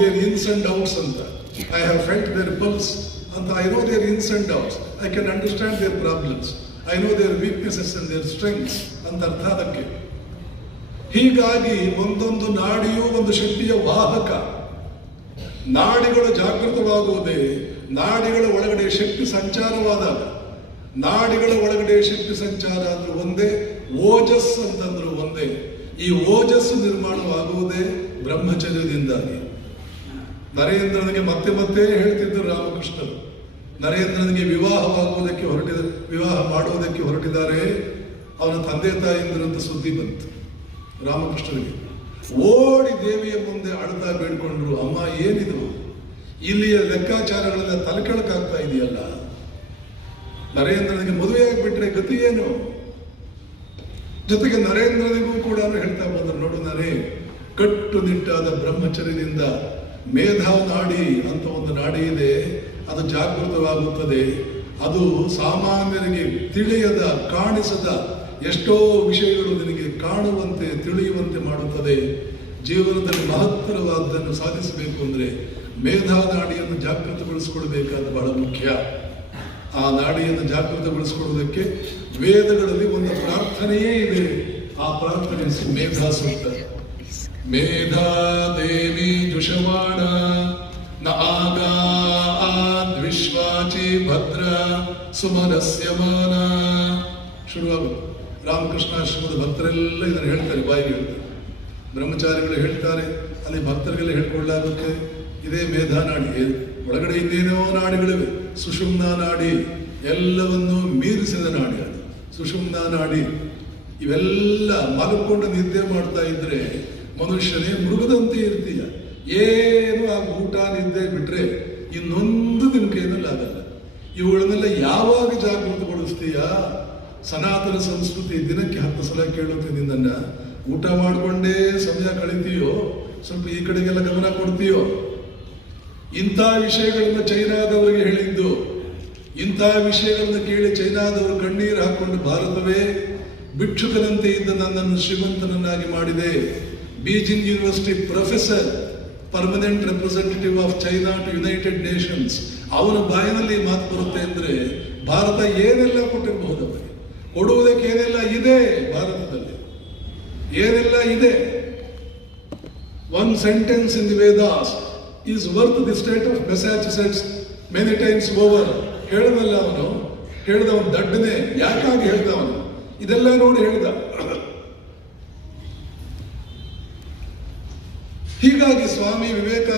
There ins and outs ಅಂತ. I have felt their pulse ಅಂತ. I know their ins and outs. I can understand their problems. I know their weaknesses and their strengths ಅಂತ ಅರ್ಥ ಅದಕ್ಕೆ. ಹೀಗಾಗಿ ಒಂದೊಂದು ನಾಡಿಯೂ ಒಂದು ಶಕ್ತಿಯ ವಾಹಕ. ನಾಡಿಗಳು ಜಾಗೃತವಾಗುವುದೇ ನಾಡಿಗಳ ಒಳಗಡೆ ಶಕ್ತಿ ಸಂಚಾರವಾದಾಗ. ನಾಡಿಗಳ ಒಳಗಡೆ ಶಕ್ತಿ ಸಂಚಾರ ಅಂದ್ರೆ ಒಂದೇ, ಓಜಸ್ ಅಂತಂದ್ರು ಒಂದೇ. ಈ ಓಜಸ್ಸು ನಿರ್ಮಾಣವಾಗುವುದೇ ಬ್ರಹ್ಮಚರ್ಯದಿಂದಾಗಿ. ನರೇಂದ್ರನಿಗೆ ಮತ್ತೆ ಮತ್ತೆ ಹೇಳ್ತಿದ್ದರು ರಾಮಕೃಷ್ಣರು, ನರೇಂದ್ರನಿಗೆ ವಿವಾಹ ಮಾಡುವುದಕ್ಕೆ ಹೊರಟಿದ್ದಾರೆ. ಅವನ ತಂದೆ ತಾಯಿಯಂದ್ರಂತ ಸುದ್ದಿ ಬಂತು ರಾಮಕೃಷ್ಣನಿಗೆ. ಓಡಿ ದೇವಿಯ ಮುಂದೆ ಅಳ್ತಾ ಬೇಡ್ಕೊಂಡ್ರು, ಅಮ್ಮ ಏನಿದು, ಇಲ್ಲಿಯ ಲೆಕ್ಕಾಚಾರಗಳೆಲ್ಲ ತಲೆಕೆಳಕಾಗ್ತಾ ಇದೆಯಲ್ಲ, ನರೇಂದ್ರನಿಗೆ ಮದುವೆ ಆಗ್ಬಿಟ್ರೆ ಗತಿ ಏನು? ಜೊತೆಗೆ ನರೇಂದ್ರನಿಗೂ ಕೂಡ ಹೇಳ್ತಾ ಬಂದ್ರು, ನೋಡು ನರೇ, ಕಟ್ಟುನಿಟ್ಟಾದ ಬ್ರಹ್ಮಚರ್ಯದಿಂದ ಮೇಧಾ ನಾಡಿ ಅಂತ ಒಂದು ನಾಡಿ ಇದೆ, ಅದು ಜಾಗೃತವಾಗುತ್ತದೆ. ಅದು ಸಾಮಾನ್ಯರಿಗೆ ತಿಳಿಯದ, ಕಾಣಿಸದ ಎಷ್ಟೋ ವಿಷಯಗಳು ನಿನಗೆ ಕಾಣುವಂತೆ, ತಿಳಿಯುವಂತೆ ಮಾಡುತ್ತದೆ. ಜೀವನದಲ್ಲಿ ಮಹತ್ತರವಾದನ್ನು ಸಾಧಿಸಬೇಕು ಅಂದ್ರೆ ಮೇಧಾ ನಾಡಿಯನ್ನು ಜಾಗೃತಗೊಳಿಸಿಕೊಳ್ಬೇಕಾದ ಬಹಳ ಮುಖ್ಯ. ಆ ನಾಡಿಯನ್ನು ಜಾಗೃತಗೊಳಿಸಿಕೊಳ್ಳುವುದಕ್ಕೆ ವೇದಗಳಲ್ಲಿ ಒಂದು ಪ್ರಾರ್ಥನೆಯೇ ಇದೆ. ಆ ಪ್ರಾರ್ಥನೆ ಮೇಧಾ ಸೂಕ್ತ. ಮೇಧಾ ದೇವಿ ಜುಷಮಾಣ ನ ಆಗಾದ್ವಿಶ್ವಾಚಿ ಭದ್ರ ಸುಮನಸ್ಯ ಮಾನ. ಶುರುವಾಗುತ್ತೆ. ರಾಮಕೃಷ್ಣಾಶ್ರಮದ ಭಕ್ತರೆಲ್ಲ ಇದನ್ನು ಹೇಳ್ತಾರೆ, ಬಾಯಿಗೆ ಹೇಳ್ತಾರೆ. ಬ್ರಹ್ಮಚಾರಿಗಳು ಹೇಳ್ತಾರೆ, ಅಲ್ಲಿ ಭಕ್ತರಿಗೆಲ್ಲ ಹೇಳ್ಕೊಳ್ಳಾಗುತ್ತೆ. ಇದೇ ಮೇಧಾ ನಾಡಿ. ಒಳಗಡೆ ಇನ್ನೇನೋ ನಾಡಿಗಳಿವೆ. ಸುಷುಮ್ನಾ ನಾಡಿ ಎಲ್ಲವನ್ನೂ ಮೀರಿಸಿದ ನಾಡಿ ಅದು ಸುಷುಮ್ನಾ ನಾಡಿ. ಇವೆಲ್ಲ ಮಲ್ಕೊಂಡು ನಿದ್ದೆ ಮಾಡ್ತಾ ಇದ್ರೆ ಮನುಷ್ಯನೇ ಮೃಗದಂತೆ ಇರ್ತೀಯ. ಏನು ಆ ಊಟ ನಿದ್ದೆ ಬಿಟ್ರೆ ಇನ್ನೊಂದು ದಿನ ಕೈಯಲ್ಲಿ ಆಗಲ್ಲ. ಇವುಗಳನ್ನೆಲ್ಲ ಯಾವಾಗ ಜಾಗೃತಗೊಳಿಸ್ತೀಯ? ಸನಾತನ ಸಂಸ್ಕೃತಿ ದಿನಕ್ಕೆ 10 ಸಲ ಕೇಳುತ್ತೆ ನಿನ್ನನ್ನ. ಊಟ ಮಾಡಿಕೊಂಡೇ ಸಮಯ ಕಳಿತೀಯೋ, ಸ್ವಲ್ಪ ಈ ಕಡೆಗೆಲ್ಲ ಗಮನ ಕೊಡ್ತೀಯೋ? ಇಂಥ ವಿಷಯಗಳನ್ನು ಚೈನಾದವರಿಗೆ ಹೇಳಿದ್ದು, ಇಂಥ ವಿಷಯಗಳನ್ನು ಕೇಳಿ ಚೈನಾದವರು ಕಣ್ಣೀರು ಹಾಕೊಂಡು ಭಾರತವೇ ಭಿಕ್ಷುಕನಂತೆ ಇದ್ದ ನನ್ನನ್ನು ಶ್ರೀಮಂತನನ್ನಾಗಿ ಮಾಡಿದೆ. Beijing university professor, permanent representative of China to United Nations, ಅವನ ಬಾಯಿನಲ್ಲಿ ಮಾತು ಬರುತ್ತೆ ಅಂದ್ರೆ ಭಾರತ ಏನೆಲ್ಲ ಕೊಟ್ಟಿರಬಹುದು ಅವರಿಗೆ. ಕೊಡುವುದಕ್ಕೆ ಏನೆಲ್ಲ ಇದೆ ಭಾರತದಲ್ಲಿ, ಏನೆಲ್ಲ ಇದೆ. One sentence in the Vedas is worth the state of Massachusetts many times over. ಹೇಳಿದಲ್ಲ ಅವನು, ಹೇಳಿದವನು ದಡ್ಡನೆ. ಯಾಕಾಗಿ ಹೇಳ್ದ ಅವನು? ಇದೆಲ್ಲ ನೋಡಿ ಹೇಳ್ದ. ಹೀಗಾಗಿ ಸ್ವಾಮಿ ವಿವೇಕಾನಂದ